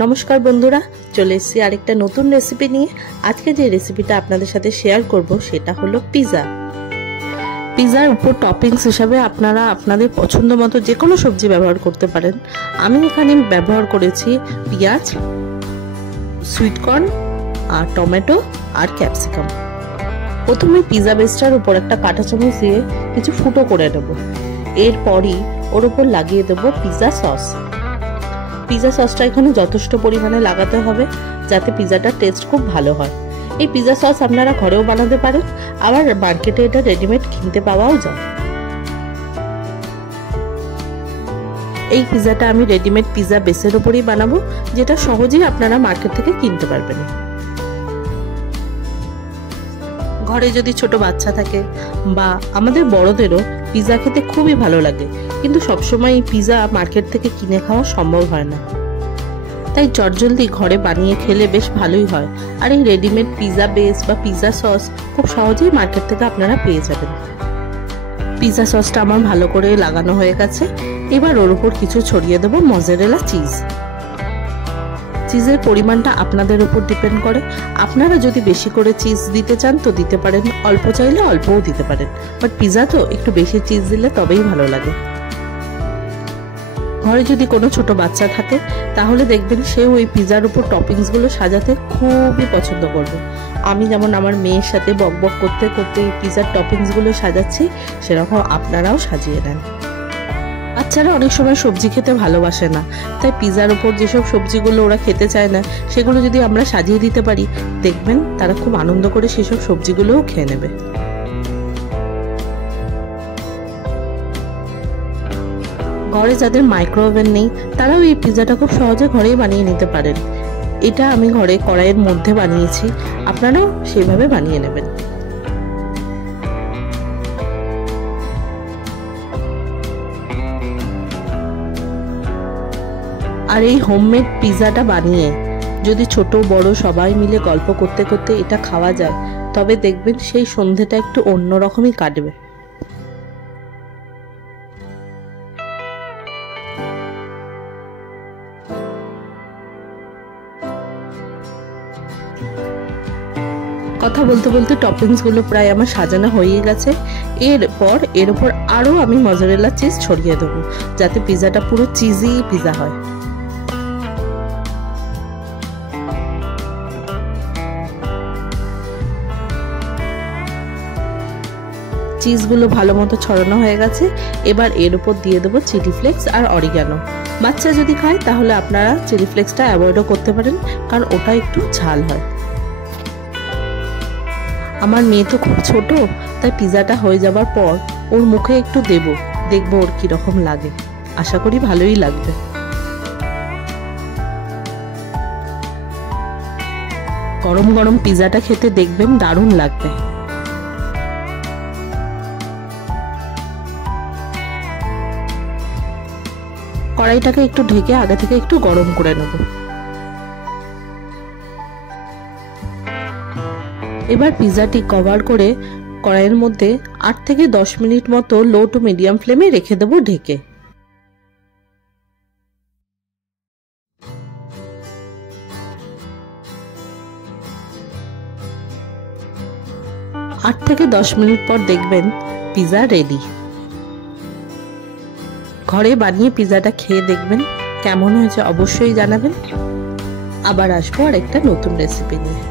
নমস্কার বন্ধুরা, চলে এসেছি আরেকটা নতুন রেসিপি নিয়ে। আজকে যে রেসিপিটা আপনাদের সাথে শেয়ার করব সেটা হলো পিৎজা। পিৎজার উপর টপিংস হিসাবে আপনারা আপনাদের পছন্দ মতো যে কোনো সবজি ব্যবহার করতে পারেন। আমি এখানে ব্যবহার করেছি পেঁয়াজ, সুইটকর্ন আর টমেটো আর ক্যাপসিকাম। প্রথমে পিৎজা বেসটার উপর একটা কাঁটা চামচ দিয়ে কিছু ফুটো করে নেব। এরপরই ওর উপর লাগিয়ে দেবো পিৎজা সস। পিৎজা সসটা এখানে যথেষ্ট পরিমাণে লাগাতে হবে যাতে পিৎজাটার টেস্ট খুব ভালো হয়। এই পিৎজা সস আপনারা ঘরেও বানাতে পারেন, আবার মার্কেটে এটা রেডিমেড কিনতে পাওয়াও যায়। এই পিৎজাটা আমি রেডিমেড পিৎজা বেসের উপরেই বানাবো, যেটা সহজেই আপনারা মার্কেট থেকে কিনতে পারবেন। ঘরে যদি ছোট বাচ্চা থাকে বা আমাদের বড়দেরও পিৎজা খেতে খুবই ভালো লাগে, কিন্তু সবসময় এই পিৎজা মার্কেট থেকে কিনে খাওয়া সম্ভব হয় না। তাই চটজলদি ঘরে বানিয়ে খেলে বেশ ভালোই হয়। আর এই রেডিমেড পিৎজা বেস বা পিৎজা সস খুব সহজেই মার্কেট থেকে আপনারা পেয়ে যাবেন। পিৎজা সসটা আমার ভালো করে লাগানো হয়ে গেছে। এবার ওর উপর কিছু ছড়িয়ে দেবো মজারেলা চিজ। চিজের পরিমাণটা আপনাদের উপর ডিপেন্ড করে। আপনারা যদি বেশি করে চিজ দিতে চান তো দিতে পারেন, অল্প চাইলে অল্পও দিতে পারেন। বাট পিৎজা তো একটু বেশি চিজ দিলে তবেই ভালো লাগে। ঘরে যদি কোনো ছোট বাচ্চা থাকে তাহলে দেখবেন সেও ওই পিৎজার উপর টপিংসগুলো সাজাতে খুবই পছন্দ করবে। আমি যেমন আমার মেয়ের সাথে বকবক করতে করতে এই পিৎজার টপিংসগুলো সাজাচ্ছি, সেরকম আপনারাও সাজিয়ে নেন। বাচ্চারা অনেক সময় সবজি খেতে ভালোবাসে না, তাই পিৎজার উপর যেসব সবজিগুলো ওরা খেতে চায় না সেগুলো যদি আমরা সাজিয়ে দিতে পারি, দেখবেন তারা খুব আনন্দ করে সেসব সবজিগুলোও খেয়ে নেবে। ঘরে যাদের মাইক্রোওভেন নেই তারাও এই পিৎজাটা খুব সহজে ঘরেই বানিয়ে নিতে পারেন। এটা আমি ঘরে কড়াইয়ের মধ্যে বানিয়েছি, আপনারাও সেইভাবে বানিয়ে নেবেন। আর এই হোমমেড পিৎজাটা বানিয়ে যদি ছোট বড় সবাই মিলে গল্প করতে করতে এটা খাওয়া যায়, তবে দেখবেন সেই সন্ধেটা একটু অন্যরকমই কাটবে। কথা বলতে বলতে টপিংসগুলো প্রায় আমার সাজানো হয়ে গেছে। এরপর এর উপর আরও আমি মজারেলা চিজ ছড়িয়ে দেবো যাতে পিৎজাটা পুরো চিজি পিৎজা হয়। চিজগুলো ভালো মতো ছড়ানো হয়ে গেছে। এবার এর উপর দিয়ে দেবো চিলি ফ্লেক্স আর অরিগানো। বাচ্চা যদি খায় তাহলে আপনারা চিলি ফ্লেক্সটা অ্যাভয়েডও করতে পারেন, কারণ ওটা একটু ঝাল হয়। আমার মেয়ে তো খুব ছোট, তাই পিৎজাটা হয়ে যাবার পর ওর মুখে একটু দেখবো ওর কিরকম লাগে। আশা করি ভালোই লাগবে। গরম গরম পিৎজাটা খেতে দেখবেন দারুণ লাগবে। কড়াইটাকে একটু ঢেকে আগে থেকে একটু গরম করে নেব। এবার পিৎজাটি কভার করে কড়াইয়ের মধ্যে 8 থেকে 10 মিনিট মতো লো টু মিডিয়াম ফ্লেমে রেখে দেবো ঢেকে। 8 থেকে 10 মিনিট পর দেখবেন পিৎজা রেডি। ঘরে বানিয়ে পিৎজাটা খেয়ে দেখবেন কেমন হয়েছে, অবশ্যই জানাবেন। আবার আসবো আর একটা নতুন রেসিপি নিয়ে।